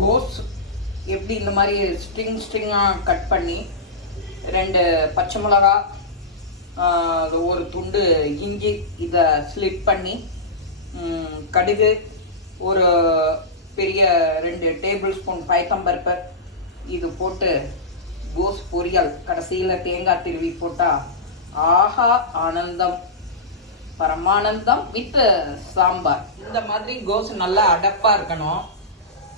கோஸ் எப்படி இந்த மாதிரி ஸ்ட்ரிங் ஸ்ட்ரிங்காக கட் பண்ணி ரெண்டு பச்சை மிளகா ஒரு துண்டு இஞ்சி இதை ஸ்லிப் பண்ணி கடுகு ஒரு பெரிய ரெண்டு டேபிள் ஸ்பூன் பயத்தம்பருப்பு இது போட்டு கோஸ் பொரியல் கடைசியில் தேங்காய் திருவி போட்டால் ஆஹா ஆனந்தம் பரமானந்தம் வித் சாம்பார். இந்த மாதிரி கோஸ் நல்லா அடப்பாக இருக்கணும்.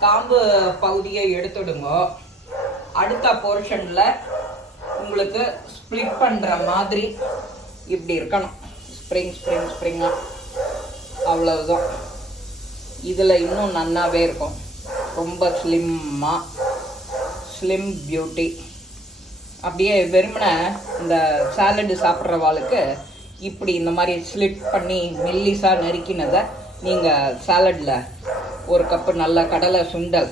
காம்பு பகுதியை எடுத்துடுங்க. அடுத்த போர்ஷன்ல உங்களுக்கு ஸ்ப்ளிட் பண்ற மாதிரி இப்படி இருக்கணும். ஸ்ப்ரிங் ஸ்ப்ரிங் ஸ்ப்ரிங்காக அவ்வளவுதான். இதில் இன்னும் நன்னாவே இருக்கும். ரொம்ப ஸ்லிம்மா ஸ்லிம் பியூட்டி அப்படியே வெறுமனை இந்த சாலடு சாப்பிட்றவாளுக்கு இப்படி இந்த மாதிரி ஸ்லிட் பண்ணி மெல்லிஸாக நறுக்கினதை நீங்கள் சாலடில் ஒரு கப்பு நல்ல கடலை சுண்டல்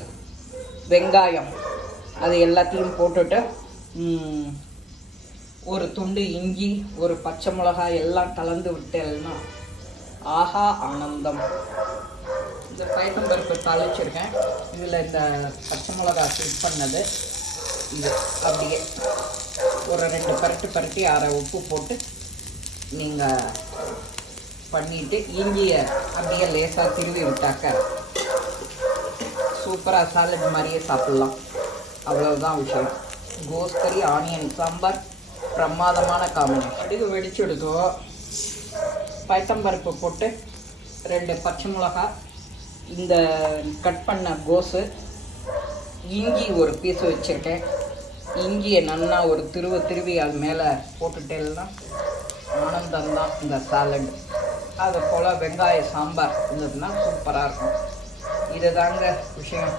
வெங்காயம் அது எல்லாத்தையும் போட்டுட்டு ஒரு துண்டு இஞ்சி ஒரு பச்சை மிளகாய் எல்லாம் கலந்து விட்டேன்னா ஆஹா ஆனந்தம். இந்த பயத்தம்பருப்பு தாளிச்சிருக்கேன். இதில் இந்த பச்சை மிளகாய் ஃபிட் பண்ணது. இது அப்படியே ஒரு ரெண்டு பரட்டு பரட்டி அரை உப்பு போட்டு நீங்கள் பண்ணிட்டு இஞ்சியை அப்படியே லேசாக திருவி விட்டாக்க. சூப்பராக சாலட் மாதிரியே சாப்பிட்லாம். அவ்வளவுதான் விஷயம். கோஸ் கறி ஆனியன் சாம்பார் பிரமாதமான காம்பினேஷன் கடுகு வெடிச்சுடுதோ பைத்தம்பருப்பு போட்டு ரெண்டு பச்சை மிளகாய் இந்த கட் பண்ண கோஸு இஞ்சி ஒரு பீஸ் வச்சுருக்கேன். இஞ்சியை நல்லா ஒரு திருவ திருவி அது மேலே போட்டுட்டேன்னா ஆனந்தம்தான் இந்த சாலட் அதை போல் வெங்காய சாம்பார் இருந்ததுன்னா சூப்பராக இருக்கும். இதுதாங்க விஷயம்.